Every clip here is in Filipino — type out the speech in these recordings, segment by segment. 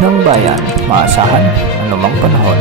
ng bayan, maasahan anumang panahon.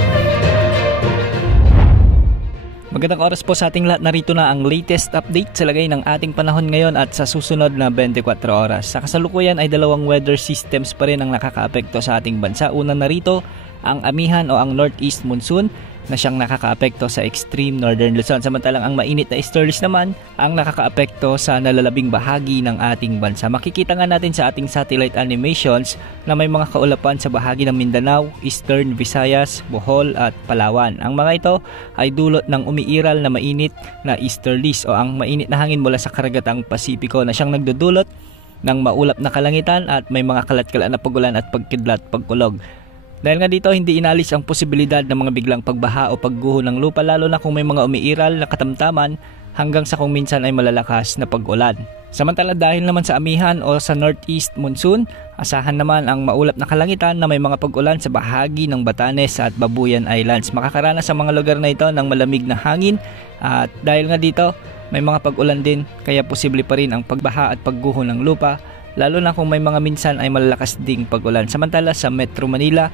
Magandang oras po sa ating lahat. Narito na ang latest update sa lagay ng ating panahon ngayon at sa susunod na 24 oras. Sa kasalukuyan ay dalawang weather systems pa rin ang nakakaapekto sa ating bansa. Una narito ang amihan o ang northeast monsoon na siyang nakakaapekto sa extreme northern Luzon. Samantalang ang mainit na easterlies naman ang nakakaapekto sa nalalabing bahagi ng ating bansa. Makikita nga natin sa ating satellite animations na may mga kaulapan sa bahagi ng Mindanao, Eastern Visayas, Bohol at Palawan. Ang mga ito ay dulot ng umiiral na mainit na easterlies o ang mainit na hangin mula sa karagatang Pasipiko na siyang nagdudulot ng maulap na kalangitan at may mga kalat-kalat na pagulan at pagkidlat pagkulog. Dahil nga dito hindi inalis ang posibilidad ng mga biglang pagbaha o pagguho ng lupa lalo na kung may mga umiiral na katamtaman hanggang sa kung minsan ay malalakas na pag-ulan. Samantala dahil naman sa amihan o sa northeast monsoon, asahan naman ang maulap na kalangitan na may mga pag-ulan sa bahagi ng Batanes at Babuyan Islands. Makakaranas sa mga lugar na ito ng malamig na hangin at dahil nga dito may mga pag-ulan din kaya posible pa rin ang pagbaha at pagguho ng lupa lalo na kung may mga minsan ay malalakas ding pag-ulan. Samantala sa Metro Manila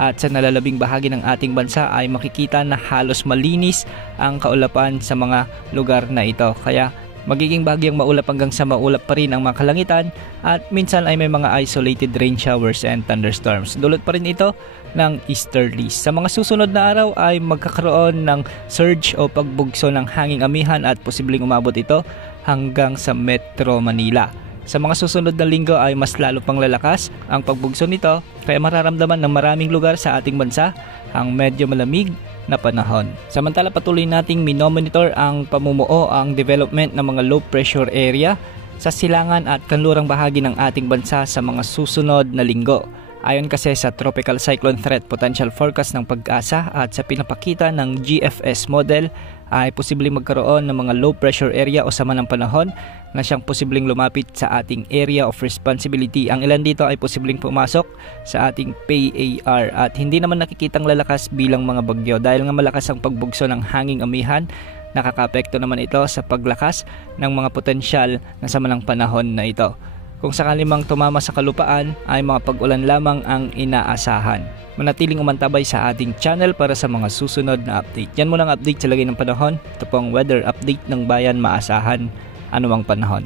at sa nalalabing bahagi ng ating bansa ay makikita na halos malinis ang kaulapan sa mga lugar na ito. Kaya magiging bahagyang maulap hanggang sa maulap pa rin ang mga kalangitan at minsan ay may mga isolated rain showers and thunderstorms. Dulot pa rin ito ng easterlies. Sa mga susunod na araw ay magkakaroon ng surge o pagbugso ng hanging amihan at posibleng umabot ito hanggang sa Metro Manila. Sa mga susunod na linggo ay mas lalo pang lalakas ang pagbugso nito kaya mararamdaman ng maraming lugar sa ating bansa ang medyo malamig na panahon. Samantala patuloy nating minomonitor ang pamumuo ang development ng mga low pressure area sa silangan at kanlurang bahagi ng ating bansa sa mga susunod na linggo. Ayon kasi sa Tropical Cyclone Threat Potential Forecast ng Pag-asa at sa pinapakita ng GFS model ay posibleng magkaroon ng mga low pressure area o sama ng panahon na siyang posibleng lumapit sa ating area of responsibility. Ang ilan dito ay posibleng pumasok sa ating PAR at hindi naman nakikitang lalakas bilang mga bagyo dahil nga malakas ang pagbugso ng hanging amihan. Nakakaapekto naman ito sa paglakas ng mga potensyal na sama ng panahon na ito. Kung sakali mang tumama sa kalupaan ay mga pag-ulan lamang ang inaasahan. Manatiling umantabay sa ating channel para sa mga susunod na update. Yan muna ang update sa lagay ng panahon. Ito po ang weather update ng bayan, maasahan anumang panahon.